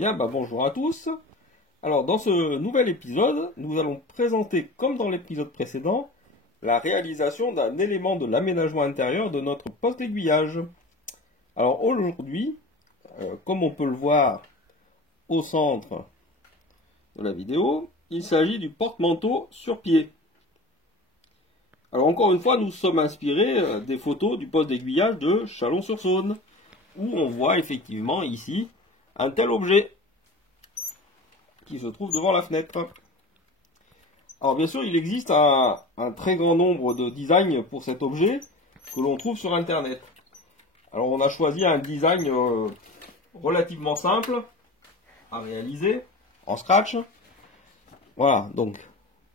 Bien, bonjour à tous. Alors, dans ce nouvel épisode, nous allons présenter, comme dans l'épisode précédent, la réalisation d'un élément de l'aménagement intérieur de notre poste d'aiguillage. Alors, aujourd'hui, comme on peut le voir au centre de la vidéo, il s'agit du porte-manteau sur pied. Alors, encore une fois, nous sommes inspirés des photos du poste d'aiguillage de Chalon-sur-Saône, où on voit effectivement ici un tel objet qui se trouve devant la fenêtre. Alors bien sûr, il existe un très grand nombre de designs pour cet objet que l'on trouve sur internet. Alors on a choisi un design relativement simple à réaliser en scratch. Voilà, donc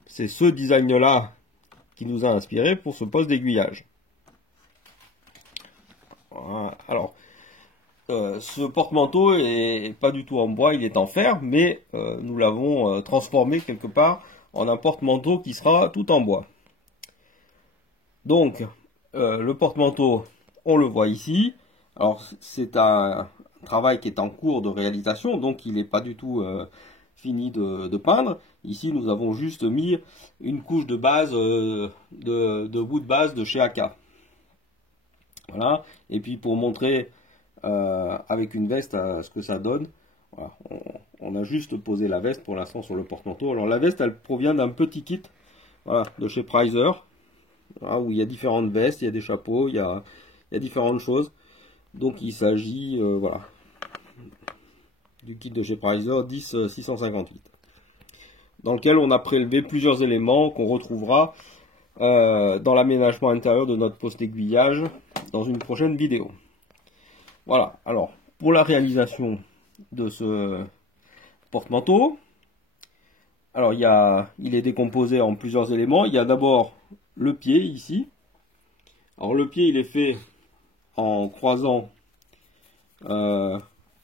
c'est ce design là qui nous a inspiré pour ce poste d'aiguillage. Voilà. Alors ce porte-manteau est pas du tout en bois, il est en fer, mais nous l'avons transformé quelque part en un porte-manteau qui sera tout en bois. Donc, le porte-manteau, on le voit ici. Alors, c'est un travail qui est en cours de réalisation, donc il n'est pas du tout fini de peindre. Ici, nous avons juste mis une couche de base, de bout de base de chez AK. Voilà, et puis pour montrer avec une veste ce que ça donne. Voilà, on a juste posé la veste pour l'instant sur le porte-manteau. Alors la veste, elle provient d'un petit kit, voilà, de chez Preiser, voilà, où il y a différentes vestes, il y a des chapeaux, il y a différentes choses. Donc il s'agit voilà, du kit de chez Preiser 10 658, dans lequel on a prélevé plusieurs éléments qu'on retrouvera dans l'aménagement intérieur de notre poste aiguillage dans une prochaine vidéo. Voilà, alors pour la réalisation de ce porte-manteau, alors il est décomposé en plusieurs éléments. Il y a d'abord le pied ici. Alors le pied, il est fait en croisant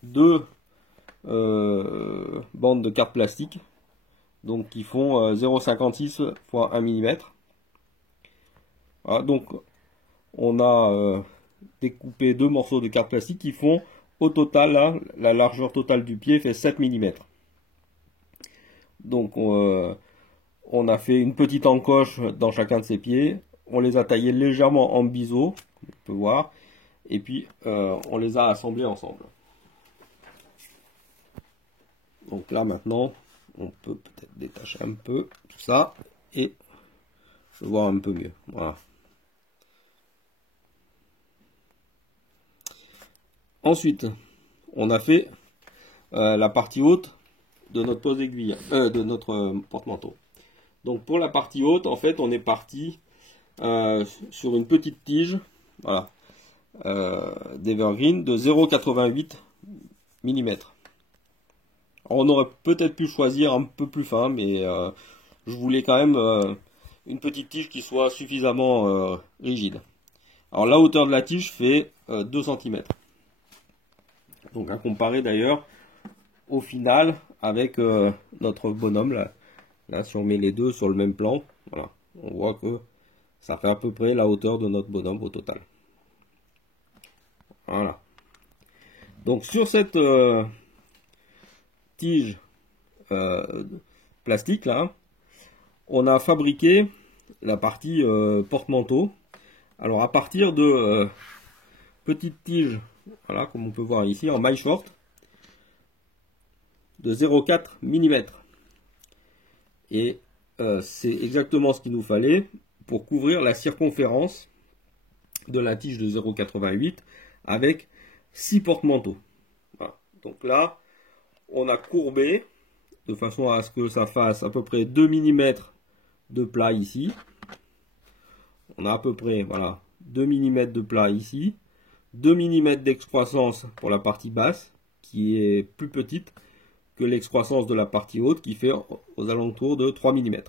deux bandes de carte plastique, donc qui font 0,56 x 1 mm. Voilà, donc on a découpé deux morceaux de carte plastique qui font au total, là, la largeur totale du pied fait 7 mm. Donc on a fait une petite encoche dans chacun de ces pieds. On les a taillés légèrement en biseau, on peut voir. Et puis on les a assemblés ensemble. Donc là maintenant, on peut peut-être détacher un peu tout ça et se voir un peu mieux. Voilà. Ensuite, on a fait la partie haute de notre pose d'aiguille, de notre porte-manteau. Donc pour la partie haute, en fait, on est parti sur une petite tige, voilà, d'Evergreen de 0,88 mm. Alors, on aurait peut-être pu choisir un peu plus fin, mais je voulais quand même une petite tige qui soit suffisamment rigide. Alors la hauteur de la tige fait 2 cm. Donc à comparer d'ailleurs au final avec notre bonhomme là. Là, si on met les deux sur le même plan, voilà, on voit que ça fait à peu près la hauteur de notre bonhomme au total. Voilà. Donc sur cette tige plastique là, on a fabriqué la partie porte-manteau. Alors à partir de petites tiges, voilà, comme on peut voir ici, en maille short, de 0,4 mm. Et c'est exactement ce qu'il nous fallait pour couvrir la circonférence de la tige de 0,88 avec 6 porte-manteaux. Voilà. Donc là, on a courbé de façon à ce que ça fasse à peu près 2 mm de plat ici. On a à peu près, voilà, 2 mm de plat ici. 2 mm d'excroissance pour la partie basse, qui est plus petite que l'excroissance de la partie haute, qui fait aux alentours de 3 mm.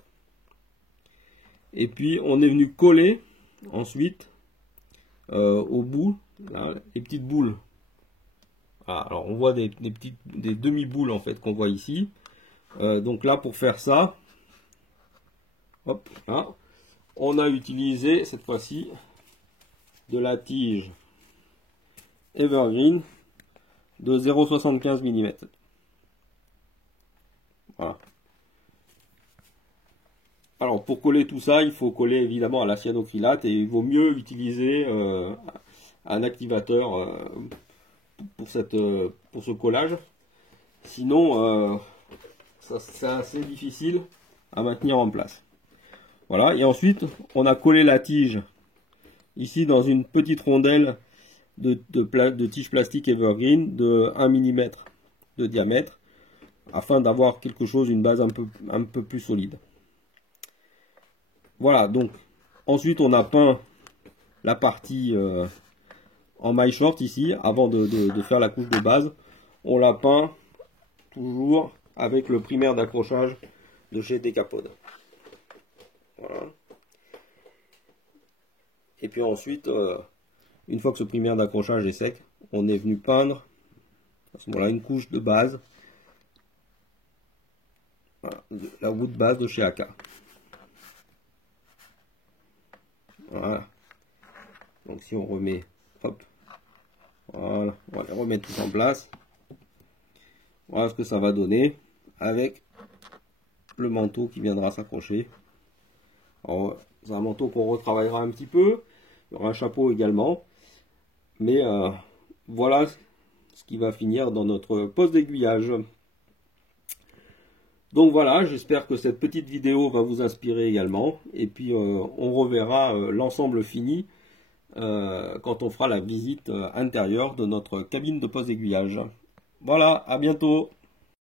Et puis on est venu coller ensuite au bout, là, les petites boules. Ah, alors on voit des demi-boules en fait qu'on voit ici. Donc là, pour faire ça, hop, là, on a utilisé cette fois-ci de la tige Evergreen de 0,75 mm. Voilà. Alors pour coller tout ça, il faut coller évidemment à la cyanocrylate et il vaut mieux utiliser un activateur pour ce collage. Sinon, c'est assez difficile à maintenir en place. Voilà, et ensuite on a collé la tige ici dans une petite rondelle de tige plastique evergreen de 1 mm de diamètre afin d'avoir quelque chose, une base un peu plus solide. Voilà, donc ensuite on a peint la partie en maille short ici avant de faire la couche de base. On la peint toujours avec le primaire d'accrochage de chez Decapod. Voilà. Et puis ensuite, une fois que ce primaire d'accrochage est sec, on est venu peindre à ce moment-là une couche de base. Voilà, la wood base de chez AK. Voilà. Donc si on remet, hop, voilà, on va les remettre tout en place. Voilà ce que ça va donner avec le manteau qui viendra s'accrocher. C'est un manteau qu'on retravaillera un petit peu. Il y aura un chapeau également. Mais voilà ce qui va finir dans notre poste d'aiguillage. Donc voilà, j'espère que cette petite vidéo va vous inspirer également. Et puis on reverra l'ensemble fini quand on fera la visite intérieure de notre cabine de poste d'aiguillage. Voilà, à bientôt.